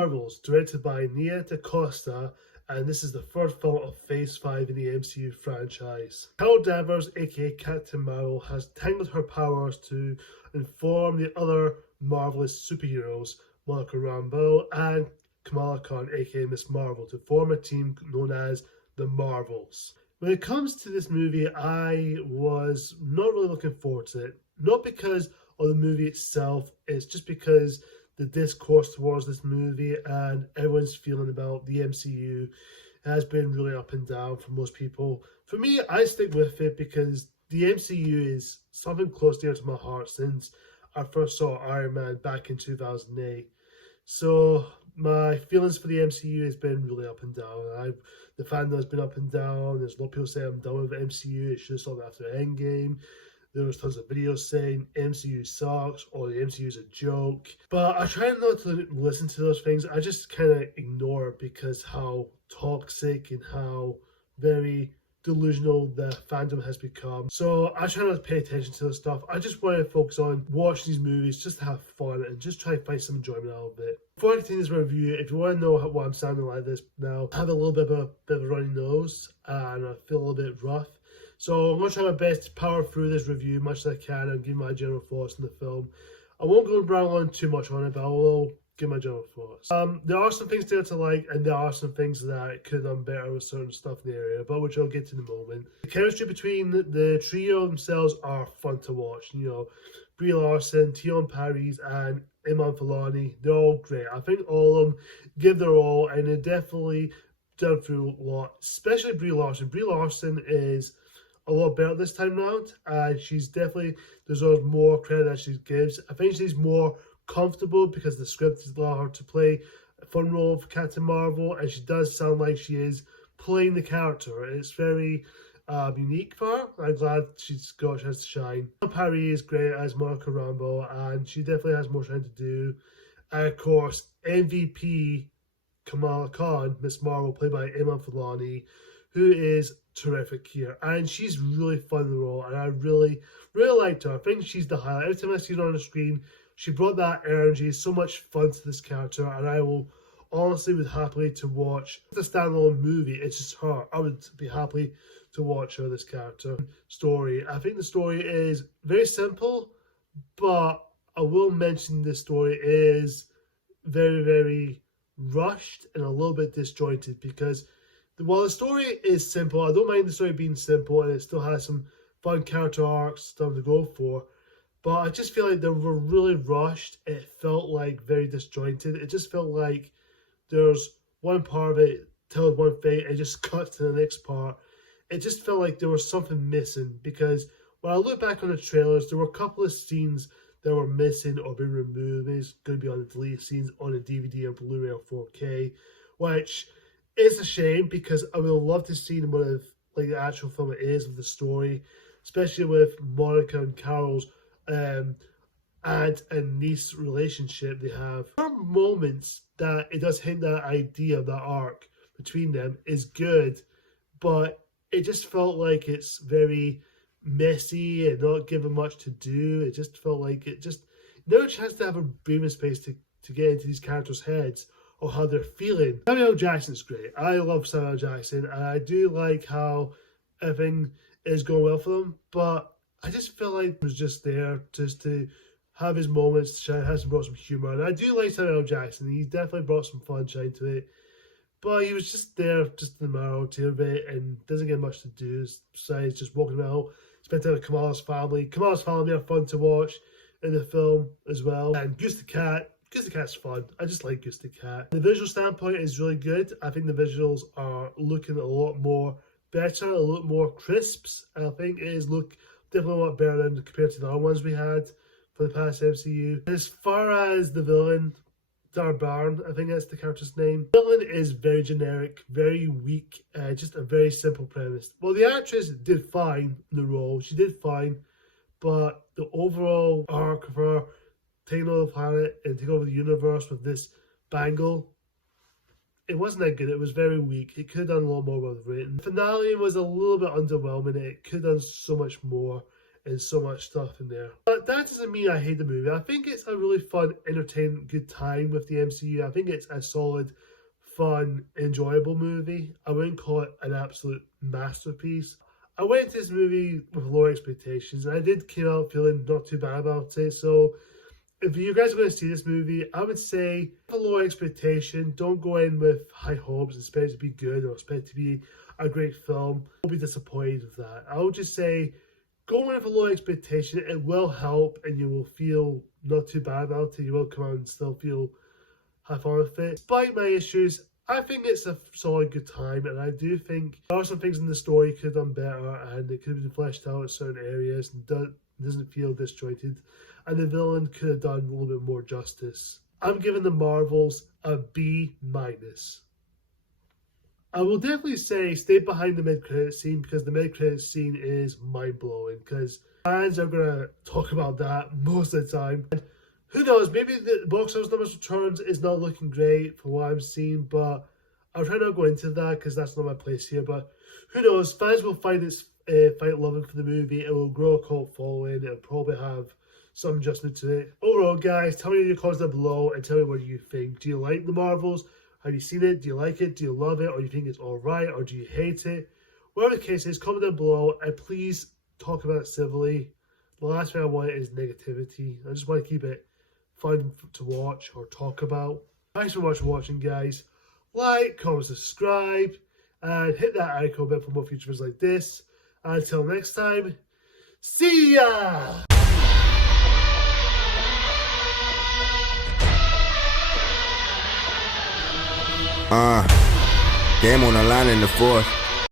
Marvels, directed by Nia DaCosta, and this is the first film of Phase 5 in the MCU franchise. Carol Danvers, aka Captain Marvel, has tangled her powers to inform the other Marvelous superheroes, Monica Rambeau and Kamala Khan, aka Miss Marvel, to form a team known as the Marvels. When it comes to this movie, I was not really looking forward to it. Not because of the movie itself, it's just because the discourse towards this movie and everyone's feeling about the MCU has been really up and down for most people. For me, I stick with it because the MCU is something close dear to my heart since I first saw Iron Man back in 2008. So my feelings for the MCU has been really up and down. The fandom has been up and down. There's a lot of people saying I'm done with the MCU. It should have stopped after Endgame. There was tons of videos saying MCU sucks or the MCU is a joke. But I try not to listen to those things. I just kind of ignore it because how toxic and how very delusional the fandom has become. So I try not to pay attention to this stuff. I just want to focus on watching these movies just to have fun and just try to find some enjoyment out of it. Before I continue this review, if you want to know why I'm sounding like this now, I have a little bit of a runny nose and I feel a little bit rough. So I'm going to try my best to power through this review as much as I can and give my general thoughts on the film. I won't go ramble on too much on it, but I will give my general thoughts. There are some things there to like, and there are some things that could have done better with certain stuff in the area, but which I'll get to in a moment. The chemistry between the trio themselves are fun to watch. You know, Brie Larson, Tion Paris, and Iman Vellani, they're all great. I think all of them give their all, and they're definitely done through a lot, especially Brie Larson. Brie Larson is a lot better this time round, and she's definitely deserves more credit that she gives. I think she's more comfortable because the script allows her to play a fun role for Captain Marvel, and she does sound like she is playing the character. It's very unique for her. I'm glad she's got a chance to shine. Paris is great as Monica Rambeau, and she definitely has more trying to do. And of course, MVP Kamala Khan, Miss Marvel, played by Iman Vellani, who is terrific here, and she's really fun in the role, and I really liked her. I think she's the highlight. Every time I see her on the screen, she brought that energy, so much fun to this character, and I will honestly would happily to watch the standalone movie. It's just her. I would be happy to watch her, this character. Story. I think the story is very simple, but I will mention the story is very rushed and a little bit disjointed because while the story is simple, I don't mind the story being simple and it still has some fun character arcs, stuff to go for. But I just feel like they were really rushed. It felt like very disjointed. It just felt like there's one part of it tells one thing and just cuts to the next part. It just felt like there was something missing because when I look back on the trailers, there were a couple of scenes that were missing or being removed. It's going to be on the deleted scenes on a DVD or Blu-ray or 4K, which is a shame because I would love to see what like the actual film it is of the story, especially with Monica and Carol's aunt and niece relationship they have. There are moments that it does hint that idea, that arc between them is good, but it just felt like it's very messy and not given much to do. It just felt like it just no chance to have a breathing space to get into these characters' heads or how they're feeling. Samuel L. Jackson's great. I love Samuel L. Jackson, and I do like how everything is going well for them, but I just feel like it was just there just to have his moments to shine, has brought some humor, and I do like Samuel L. Jackson. He definitely brought some fun shine to it, but he was just there, just in the middle of it, and doesn't get much to do besides just walking about, spend time with Kamala's family. Kamala's family are fun to watch in the film as well, and Goose the Cat. Goose the Cat's fun. I just like Goose the Cat. The visual standpoint is really good. I think the visuals are looking a lot more better, a lot more crisps. I think it is definitely a lot better than compared to the other ones we had for the past MCU. And as far as the villain, Darbarn, I think that's the character's name. The villain is very generic, very weak, just a very simple premise. Well, the actress did fine in the role. She did fine, but the overall arc of her taking over the planet and taking over the universe with this bangle, it wasn't that good. It was very weak. It could have done a lot more with it. The finale was a little bit underwhelming. It could have done so much more. and so much stuff in there. But that doesn't mean I hate the movie. I think it's a really fun, entertaining, good time with the MCU. I think it's a solid, fun, enjoyable movie. I wouldn't call it an absolute masterpiece. I went into this movie with low expectations, and I did come out feeling not too bad about it. So if you guys are going to see this movie, I would say have a low expectation. Don't go in with high hopes and expect it to be good or expect it to be a great film. You'll be disappointed with that. I would just say go in with a low expectation. It will help, and you will feel not too bad about it. You will come out and still have fun with it. Despite my issues, I think it's a solid good time, and I do think there are some things in the story could have done better, and it could have been fleshed out in certain areas and doesn't feel disjointed, and the villain could have done a little bit more justice. I'm giving the Marvels a B-. I will definitely say stay behind the mid-credit scene, because the mid-credit scene is mind-blowing, because fans are going to talk about that most of the time. Who knows, maybe the box office numbers returns is not looking great for what I'm seeing, but I'll try not to go into that because that's not my place here. But who knows, fans will find loving for the movie. It will grow a cult following. It'll probably have some adjustment to it. Overall, guys, tell me in your comments down below and tell me what you think. Do you like the Marvels? Have you seen it? Do you like it? Do you love it? Or do you think it's alright? Or do you hate it? Whatever the case is, comment down below and please talk about it civilly. The last thing I want is negativity. I just want to keep it fun to watch or talk about. Thanks so much for watching, guys. Like, comment, subscribe, and hit that icon bell for more future videos like this. Until next time, see ya! Game on the line in the fourth.